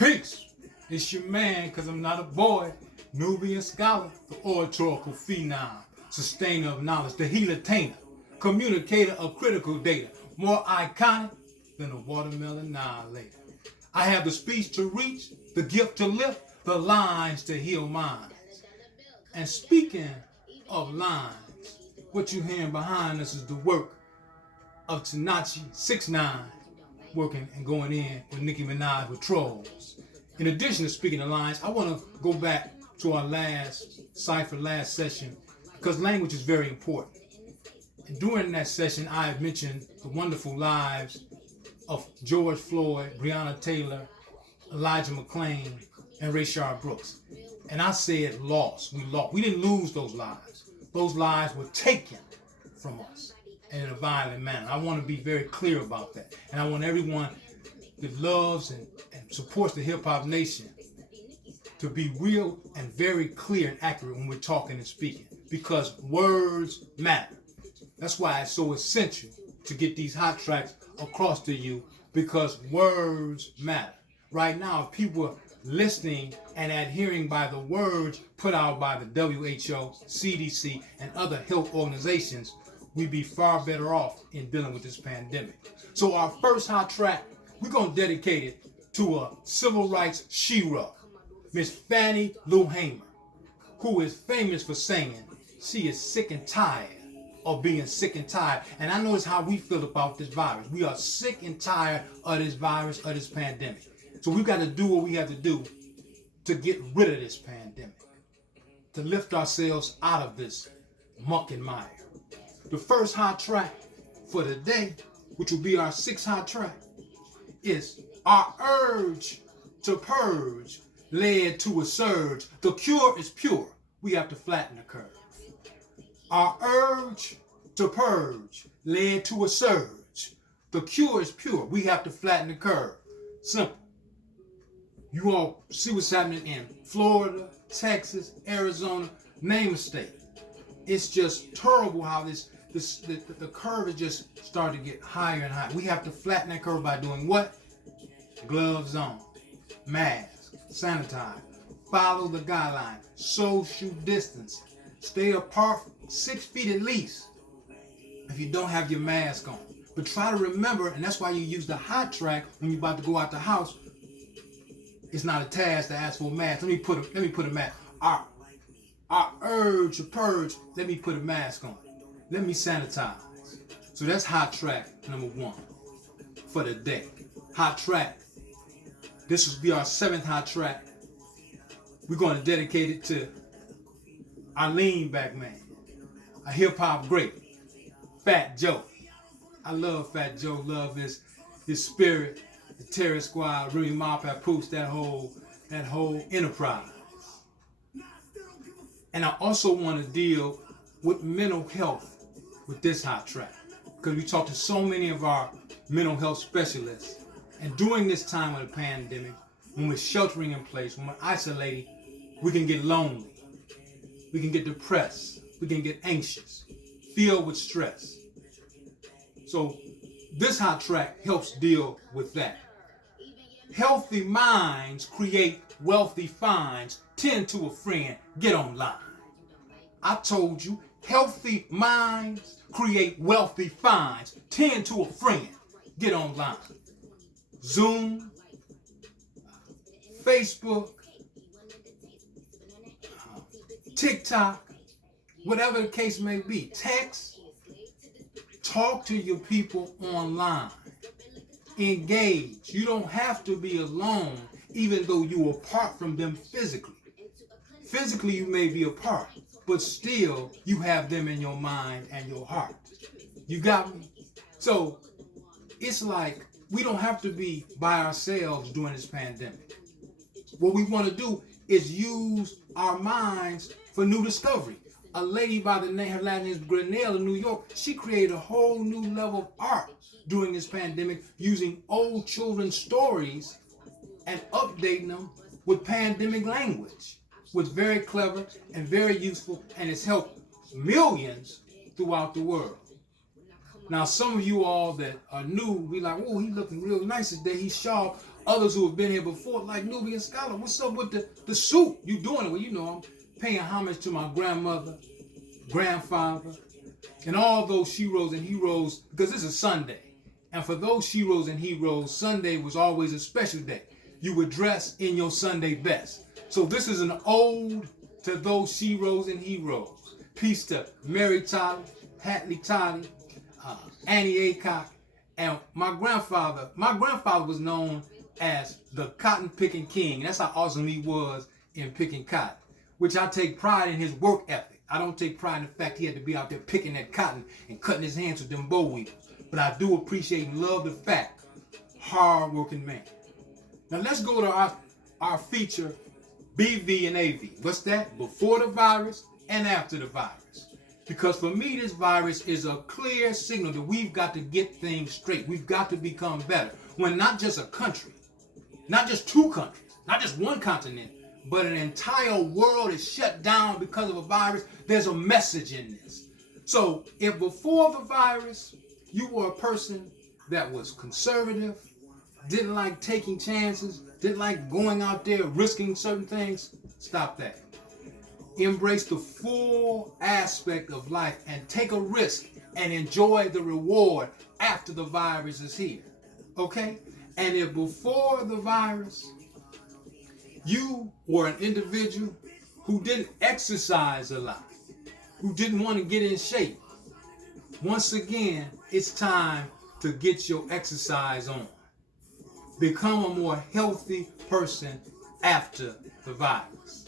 Peace. It's your man, cause I'm not a boy. Nubian scholar, the oratorical phenom, sustainer of knowledge, the Healatainment, communicator of critical data, more iconic than a watermelon annihilator. I have the speech to reach, the gift to lift, the lines to heal minds. And speaking of lines, what you're hearing behind us is the work of Tanachi 6ix9ine, working and going in with Nicki Minaj with Trolls. In addition to speaking of lines, I want to go back to our last cipher, last session, because language is very important. And during that session, I had mentioned the wonderful lives of George Floyd, Breonna Taylor, Elijah McClain, and Rayshard Brooks. And I said lost. We lost. We didn't lose those lives. Those lives were taken from us in a violent manner. I want to be very clear about that. And I want everyone that loves and supports the hip hop nation to be real and very clear and accurate when we're talking and speaking, because words matter. That's why it's so essential to get these hot tracks across to you, because words matter. Right now, if people are listening and adhering by the words put out by the WHO, CDC, and other health organizations, we'd be far better off in dealing with this pandemic. So our first hot track, we're going to dedicate it to a civil rights shero, Miss Fannie Lou Hamer, who is famous for saying she is sick and tired of being sick and tired. And I know it's how we feel about this virus. We are sick and tired of this virus, of this pandemic. So we've got to do what we have to do to get rid of this pandemic, to lift ourselves out of this muck and mire. The first hot track for the day, which will be our sixth hot track, is Our Urge to Purge Led to a Surge. The cure is pure. We have to flatten the curve. Our urge to purge led to a surge. The cure is pure. We have to flatten the curve. Simple. You all see what's happening in Florida, Texas, Arizona, name a state. It's just terrible how the curve is just starting to get higher and higher. We have to flatten that curve by doing what? Gloves on, mask, sanitize, follow the guidelines, social distance, stay apart 6 feet at least if you don't have your mask on. But try to remember, and that's why you use the hot track when you're about to go out the house. It's not a task to ask for a mask. Let me put a mask. Our urge to purge. Let me put a mask on. Let me sanitize. So that's hot track number 1 for the day. Hot track. This will be our 7th hot track. We're going to dedicate it to our lean back man, a hip hop great, Fat Joe. I love Fat Joe. Love his spirit. The Terror Squad, Remy Ma Papoose, that whole enterprise. And I also want to deal with mental health with this hot track, because we talked to so many of our mental health specialists. And during this time of the pandemic, when we're sheltering in place, when we're isolating, we can get lonely. We can get depressed. We can get anxious, filled with stress. So this hot track helps deal with that. Healthy minds create wealthy finds. Tend to a friend. Get online. I told you, healthy minds create wealthy finds. Tend to a friend. Get online. Zoom, Facebook, TikTok, whatever the case may be. Text. Talk to your people online. Engage. You don't have to be alone, even though you're apart from them physically. Physically, you may be apart, but still, you have them in your mind and your heart. You got me? So, it's like we don't have to be by ourselves during this pandemic. What we want to do is use our minds for new discovery. A lady by the name, her last name is Grinnell in New York, she created a whole new level of art during this pandemic using old children's stories and updating them with pandemic language. Was very clever and very useful, and it's helped millions throughout the world. Now, some of you all that are new be like, oh, he's looking real nice today. He's sharp. others who have been here before, like Nubian Scholar. What's up with the suit? You doing it? Well, you know, I'm paying homage to my grandmother, grandfather, and all those sheroes and heroes, because this is Sunday. And for those sheroes and heroes, Sunday was always a special day. You would dress in your Sunday best. So this is an ode to those sheroes and heroes. Peace to Mary Tyler, Hatley Toddy, Annie Aycock, and my grandfather. My grandfather was known as the cotton picking king. That's how awesome he was in picking cotton, which I take pride in his work ethic. I don't take pride in the fact he had to be out there picking that cotton and cutting his hands with them boll weevils. But I do appreciate and love the fact, hard-working man. Now let's go to our feature, BV and AV. What's that? Before the virus and after the virus. Because for me, this virus is a clear signal that we've got to get things straight. We've got to become better. When not just a country, not just two countries, not just one continent, but an entire world is shut down because of a virus, there's a message in this. So if before the virus, you were a person that was conservative, didn't like taking chances, didn't like going out there risking certain things, stop that. Embrace the full aspect of life and take a risk and enjoy the reward after the virus is here. Okay? And if before the virus, you were an individual who didn't exercise a lot, who didn't want to get in shape, once again, it's time to get your exercise on. Become a more healthy person after the virus.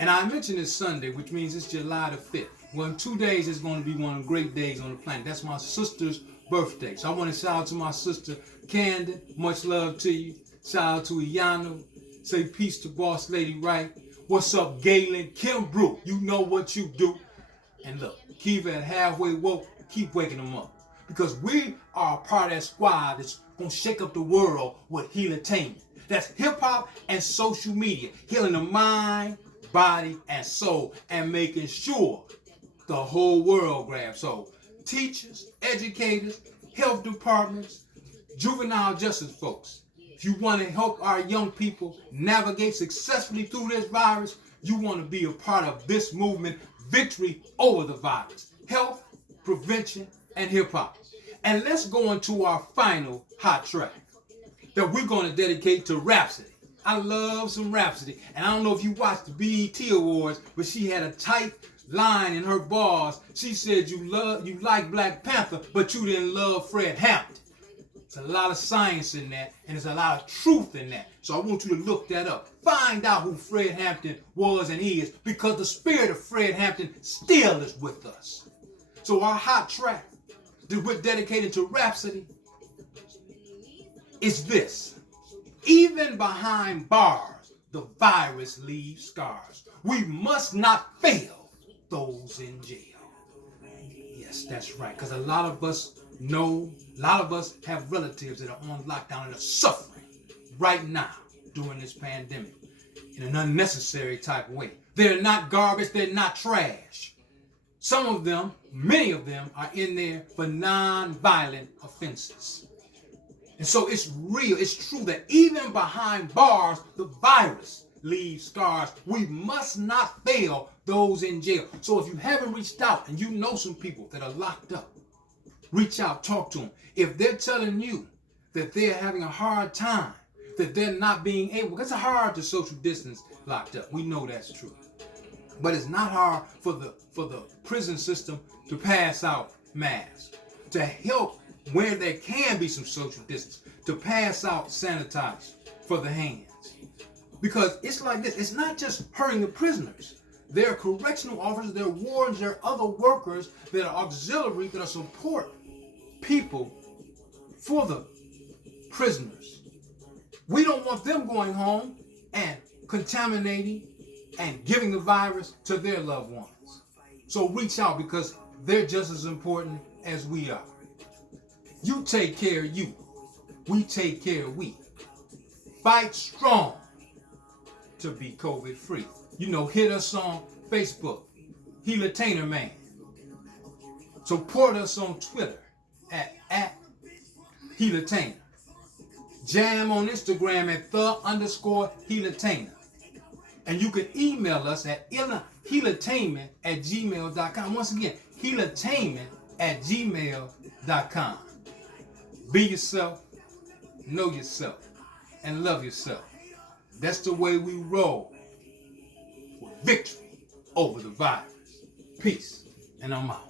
And I mentioned this Sunday, which means it's July the 5th. Well, in 2 days, it's going to be one of the great days on the planet. That's my sister's birthday. So I want to shout out to my sister, Camden. Much love to you. Shout out to Iyano. Say peace to Boss Lady Wright. What's up, Galen? Kim Brook, you know what you do. And look, Kiva at Halfway Woke, keep waking them up. Because we are a part of that squad that's going to shake up the world with Healatainment. That's hip-hop and social media. Healing the mind, body, and soul. And making sure the whole world grabs. So teachers, educators, health departments, juvenile justice folks. If you want to help our young people navigate successfully through this virus, you want to be a part of this movement, victory over the virus. Health, prevention, and hip-hop. And let's go into our final hot track that we're going to dedicate to Rhapsody. I love some Rhapsody. And I don't know if you watched the BET Awards, but she had a tight line in her bars. She said you like Black Panther, but you didn't love Fred Hampton. There's a lot of science in that, and there's a lot of truth in that. So I want you to look that up. Find out who Fred Hampton was and is, because the spirit of Fred Hampton still is with us. So our hot track that we're dedicated to Rhapsody is this. Even behind bars, the virus leaves scars. We must not fail those in jail. Yes, that's right, because a lot of us know, a lot of us have relatives that are on lockdown and are suffering right now during this pandemic in an unnecessary type of way. They're not garbage, they're not trash. Some of them, many of them, are in there for non-violent offenses. And so it's real, it's true that even behind bars, the virus leaves scars. We must not fail those in jail. So if you haven't reached out and you know some people that are locked up, reach out, talk to them. If they're telling you that they're having a hard time, that they're not being able, because it's hard to social distance locked up. We know that's true. But it's not hard for the prison system to pass out masks, to help where there can be some social distance, to pass out sanitizer for the hands. Because it's like this, it's not just hurting the prisoners. There are correctional officers, there are wardens, there are other workers that are auxiliary, that are support people for the prisoners. We don't want them going home and contaminating and giving the virus to their loved ones. So reach out, because they're just as important as we are. You take care of you. We take care of we. Fight strong to be COVID free. You know, hit us on Facebook, Healatainment. Support us on Twitter at Healatainment. Jam on Instagram at the_Healatainment. And you can email us at Healatainment@gmail.com. Once again, Healatainment@gmail.com. Be yourself, know yourself, and love yourself. That's the way we roll for victory over the virus. Peace, and I'm out.